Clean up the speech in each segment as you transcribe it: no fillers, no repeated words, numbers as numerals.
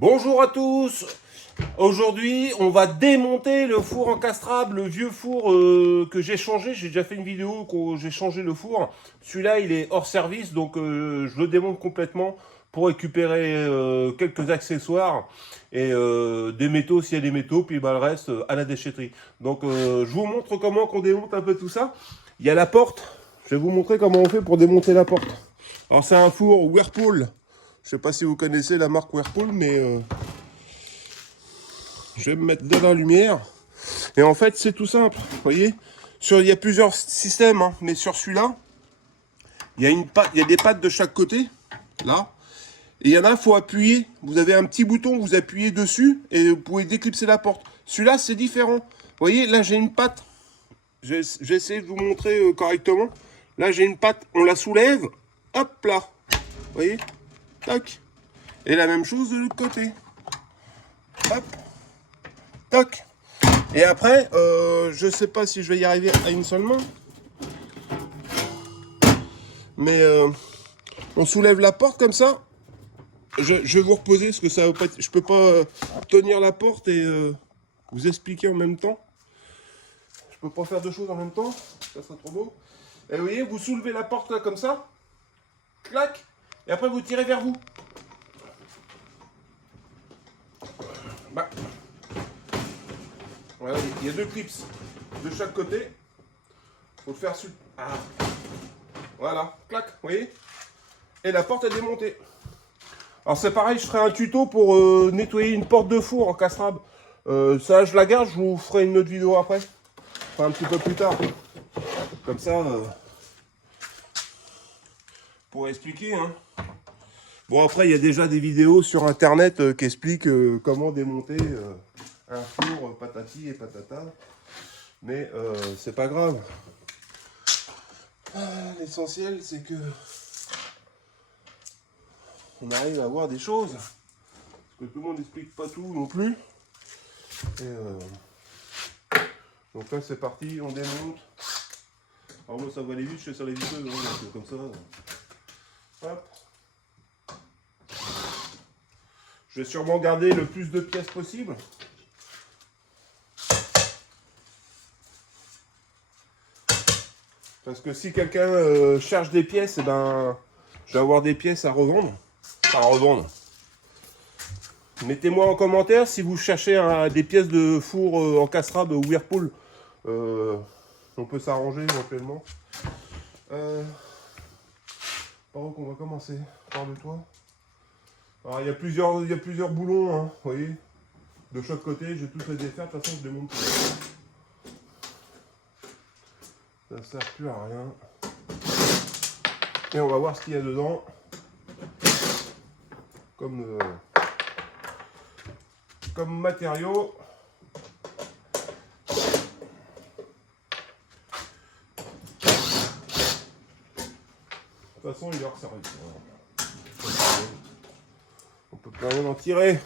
Bonjour à tous. Aujourd'hui, on va démonter le four encastrable, le vieux four que j'ai changé. J'ai déjà fait une vidéo où j'ai changé le four. Celui-là, il est hors service, donc je le démonte complètement pour récupérer quelques accessoires et des métaux s'il y a des métaux, puis bah, le reste à la déchetterie. Donc je vous montre comment qu'on démonte un peu tout ça. Il y a la porte. Je vais vous montrer comment on fait pour démonter la porte. Alors c'est un four Whirlpool. Je sais pas si vous connaissez la marque Whirlpool, mais je vais me mettre de la lumière. Et en fait, c'est tout simple. Vous voyez, il y a plusieurs systèmes, hein, mais sur celui-là, il y a il y a des pattes de chaque côté, là. Et il y en a, il faut appuyer. Vous avez un petit bouton, vous appuyez dessus et vous pouvez déclipser la porte. Celui-là, c'est différent. Vous voyez, là, j'ai une patte. J'ai essayé de vous montrer correctement. Là, j'ai une patte, on la soulève. Hop là. Vous voyez, tac. Et la même chose de l'autre côté. Hop, tac. Et après, je sais pas si je vais y arriver à une seule main. Mais on soulève la porte comme ça. Je vais vous reposer parce que ça va pas être, je peux pas tenir la porte et vous expliquer en même temps. Je peux pas faire deux choses en même temps. Ça serait trop beau. Et vous voyez, vous soulevez la porte là comme ça. Clac. Et après vous tirez vers vous. Bah. Voilà, il y a deux clips de chaque côté. Faut le faire sur. Ah. Voilà, clac, vous voyez. Et la porte est démontée. Alors c'est pareil, je ferai un tuto pour nettoyer une porte de four encastrable. Ça, je la garde, je vous ferai une autre vidéo après. Enfin, un petit peu plus tard. Comme ça, pour expliquer. Hein. Bon, après, il y a déjà des vidéos sur Internet qui expliquent comment démonter un four patati et patata. Mais c'est pas grave. L'essentiel, c'est que on arrive à voir des choses. Parce que tout le monde n'explique pas tout non plus. Et donc là, c'est parti, on démonte. Alors moi, ça va aller vite, je fais sur les viteuses, hein, donc comme ça. Hop. Je vais sûrement garder le plus de pièces possible. Parce que si quelqu'un cherche des pièces, eh ben, je vais avoir des pièces à revendre. Enfin, à revendre. Mettez-moi en commentaire si vous cherchez des pièces de four encastrable Whirlpool. On peut s'arranger éventuellement. Par où qu'on va commencer? Par le toit. Alors il y a plusieurs boulons, hein, vous voyez. De chaque côté, je vais tous les défaire, de toute façon je démonte tout. Ça sert plus à rien. Et on va voir ce qu'il y a dedans. Comme matériaux. De toute façon, il est hors service. On peut quand même en tirer.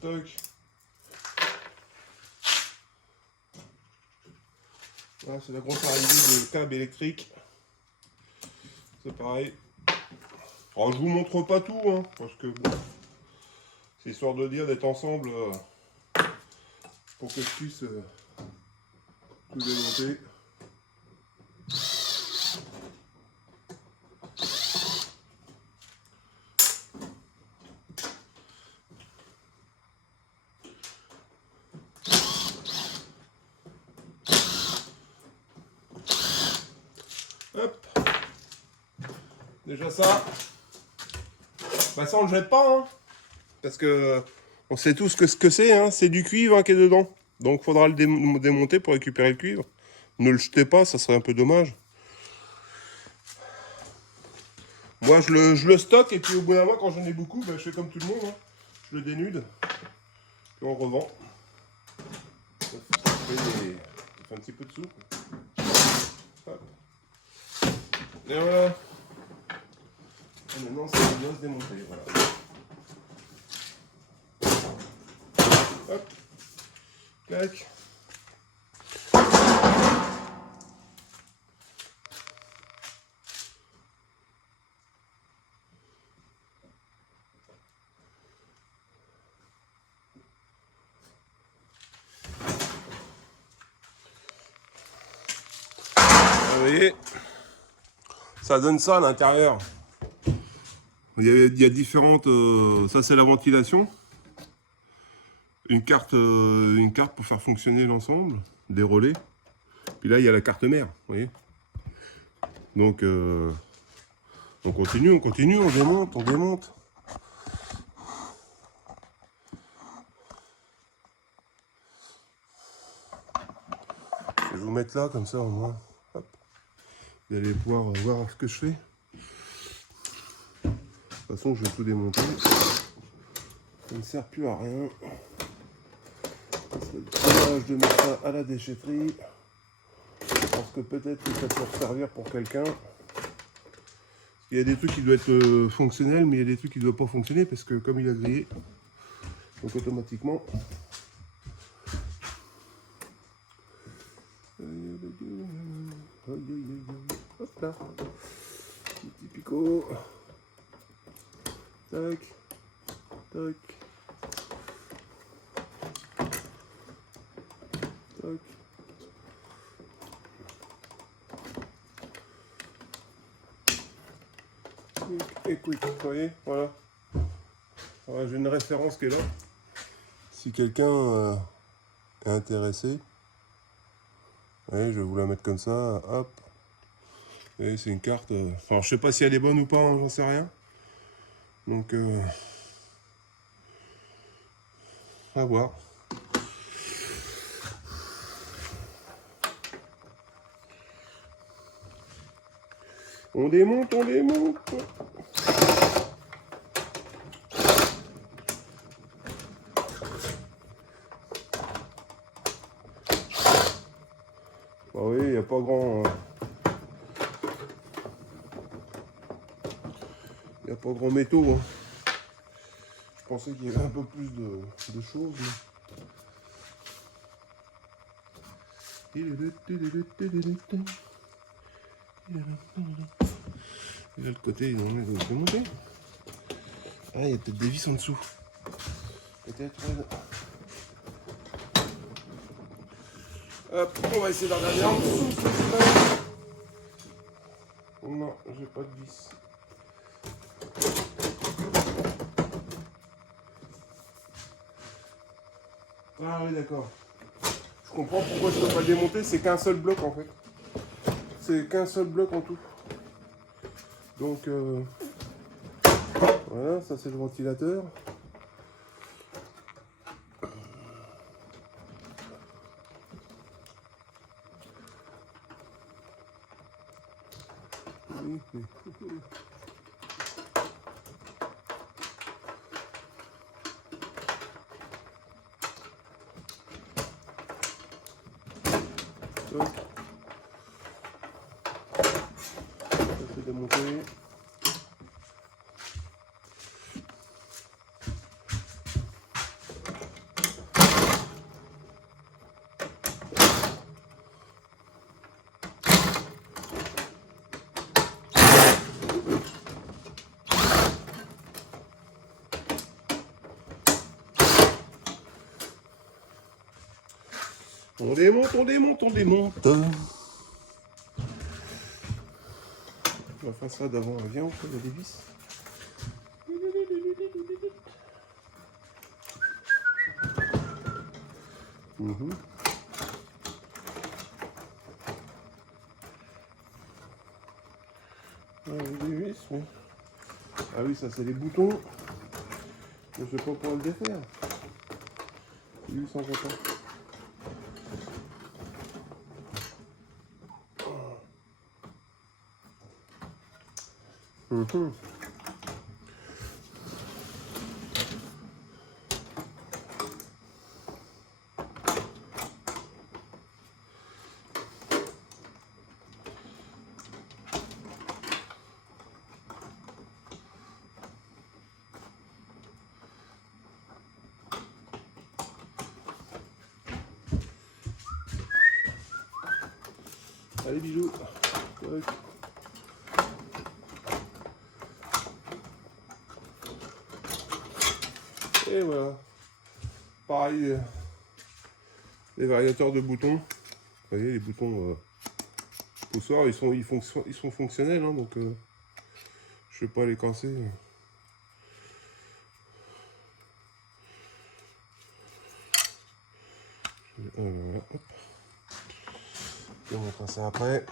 Toc. Voilà, c'est la grosse arrivée de câble électrique. C'est pareil. Alors, je vous montre pas tout, hein, parce que bon, c'est histoire de dire d'être ensemble pour que je puisse tout démonter. Hop. Déjà ça. Bah ça on le jette pas, hein, parce que on sait tous ce que c'est, hein, c'est du cuivre hein, qui est dedans. Donc faudra le démonter pour récupérer le cuivre. Ne le jetez pas, ça serait un peu dommage. Moi, je le stocke et puis au bout d'un mois, quand j'en ai beaucoup, bah, je fais comme tout le monde. Hein. Je le dénude et on revend. Ça fait un petit peu de sous. Hop. Et voilà. Et maintenant, ça va bien se démonter. Voilà. Hop. Clac. Vous voyez, ça donne ça à l'intérieur. Il y a différentes... ça, c'est la ventilation. Une carte pour faire fonctionner l'ensemble, des relais. Puis là, il y a la carte mère, vous voyez. Donc, on continue, on démonte, on démonte. Je vais vous mettre là, comme ça, au moins. Hop. Vous allez pouvoir voir ce que je fais. De toute façon, je vais tout démonter. Ça ne sert plus à rien. C'est dommage de mettre ça à la déchetterie. Parce que peut-être que ça peut servir pour quelqu'un. Il y a des trucs qui doivent être fonctionnels, mais il y a des trucs qui ne doivent pas fonctionner parce que comme il a grillé, donc automatiquement. Hop là. Petit picot. Tac. Tac. Tac. Et quick, vous voyez, voilà. Voilà, j'ai une référence qui est là. Si quelqu'un est intéressé, ouais, je vais vous la mettre comme ça, hop. Et c'est une carte. Enfin, je sais pas si elle est bonne ou pas, hein, j'en sais rien. Donc, à voir. On démonte, on démonte. Ah oui, il n'y a pas grand... Il n'y a pas grand métaux. Hein. Je pensais qu'il y avait un peu plus de choses. Mais... Et de l'autre côté, ils ont monté. Ah, il y a peut-être des vis en dessous. Peut-être. Hop, on va essayer de regarder en dessous. Non, j'ai pas de vis. Ah oui, d'accord. Je comprends pourquoi je peux pas le démonter, c'est qu'un seul bloc en fait. C'est qu'un seul bloc en tout. Donc, voilà, ça c'est le ventilateur. Oui. Donc, ça c'est démonté. On démonte, on démonte, on démonte. La façade d'avant, elle vient, il y a des vis. Ah, des vis, mais... Ah oui, ça c'est les boutons. Je sais pas pour le défaire. Lui, s'en va pas. Mhm. Allez, bisous. Ouais. Et voilà. Pareil, les variateurs de boutons. Vous voyez, les boutons poussoirs, ils sont fonctionnels, hein, donc je ne vais pas les casser. Voilà, hop. Je vais montrer ça après.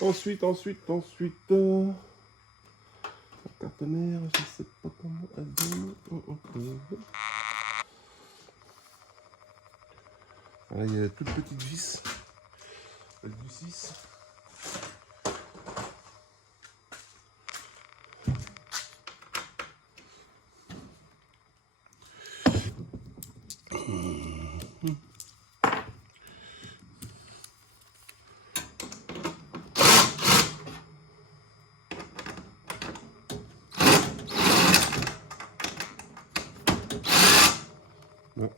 Ensuite, la carte mère, je sais pas comment elle donne. Voilà, il y a la toute petite vis, celle du 6. Non.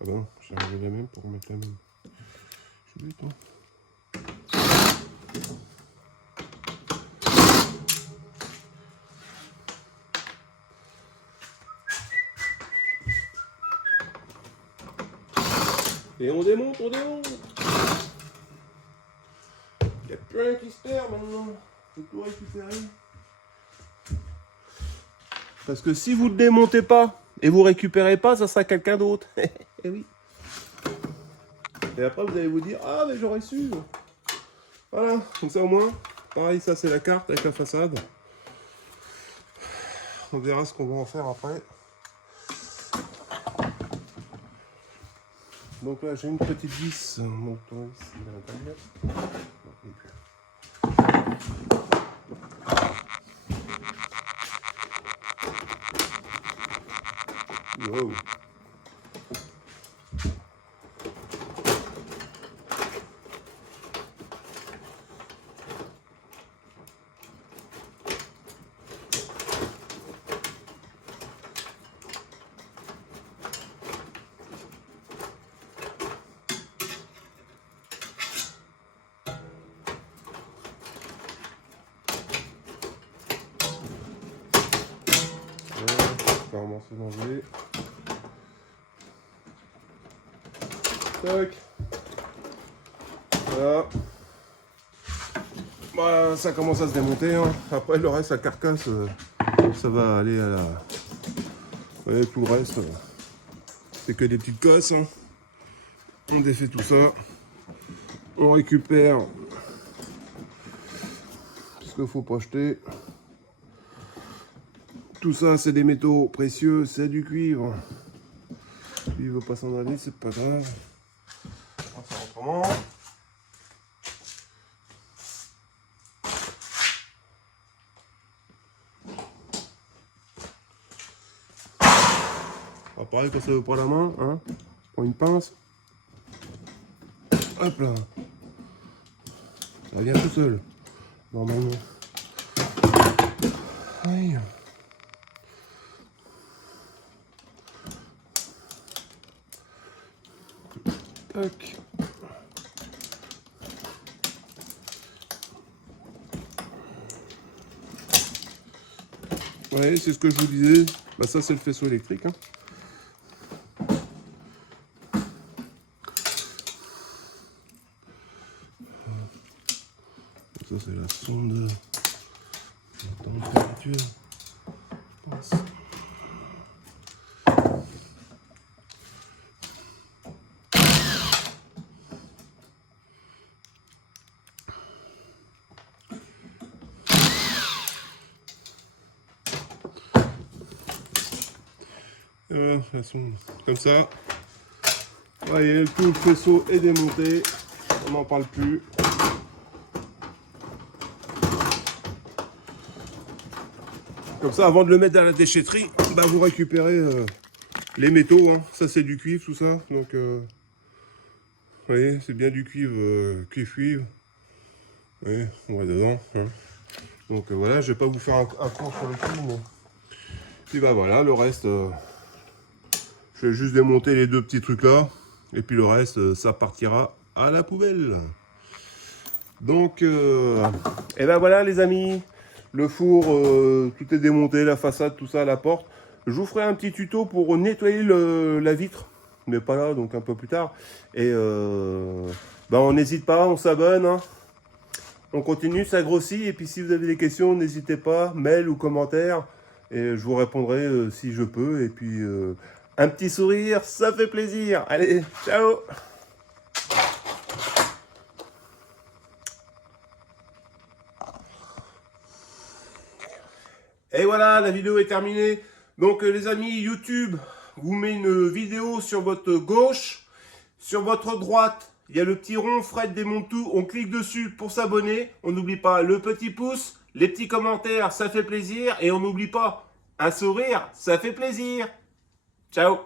Ah ben, j'ai enlevé la même pour mettre la même. Je suis bête, hein. Et on démonte, on démonte. Il n'y a plus rien qui se perd maintenant. Faut tout récupérer. Parce que si vous ne le démontez pas et vous récupérez pas, ça sera quelqu'un d'autre. Eh oui. Et après vous allez vous dire, ah mais j'aurais su. Voilà, comme ça au moins. Pareil, ça c'est la carte avec la façade. On verra ce qu'on va en faire après. Donc là j'ai une petite vis. Mon touriste, il a l'intérieur. Wow. Apparemment c'est l'enlever. Tac. Voilà. Bah, ça commence à se démonter. Hein. Après le reste, la carcasse, ça va aller à la... Vous voyez, tout le reste, c'est que des petites cosses. Hein. On défait tout ça. On récupère ce qu'il faut pas jeter. Tout ça, c'est des métaux précieux, c'est du cuivre. Lui, il veut pas s'en aller, c'est pas grave. On va faire autrement. Alors, pareil, quand ça veut pas la main, hein, prends une pince. Hop là. Ça vient tout seul, normalement. Aïe. Tac. Ouais, c'est ce que je vous disais. Bah ça c'est le faisceau électrique. Hein. Ça c'est la sonde de température. Voilà, la sonde. Comme ça. Vous voyez, tout le faisceau est démonté. On n'en parle plus. Comme ça, avant de le mettre dans la déchetterie, bah, vous récupérez les métaux. Hein. Ça, c'est du cuivre, tout ça. Donc, vous voyez, c'est bien du cuivre, cuivre. Vous voyez, on va dedans. Hein. Donc, voilà, je vais pas vous faire un cours sur le cuivre. Mais... Puis, bah voilà, le reste, je vais juste démonter les deux petits trucs là. Et puis, le reste, ça partira à la poubelle. Donc, et ben voilà, les amis. Le four, tout est démonté, la façade, tout ça, la porte. Je vous ferai un petit tuto pour nettoyer la vitre, mais pas là, donc un peu plus tard. Et ben on n'hésite pas, on s'abonne, hein. On continue, ça grossit. Et puis si vous avez des questions, n'hésitez pas, mail ou commentaire. Et je vous répondrai si je peux. Et puis un petit sourire, ça fait plaisir. Allez, ciao! Et voilà, la vidéo est terminée. Donc les amis, YouTube vous met une vidéo sur votre gauche. Sur votre droite, il y a le petit rond Fred démonte tout. On clique dessus pour s'abonner. On n'oublie pas le petit pouce, les petits commentaires, ça fait plaisir. Et on n'oublie pas, un sourire, ça fait plaisir. Ciao!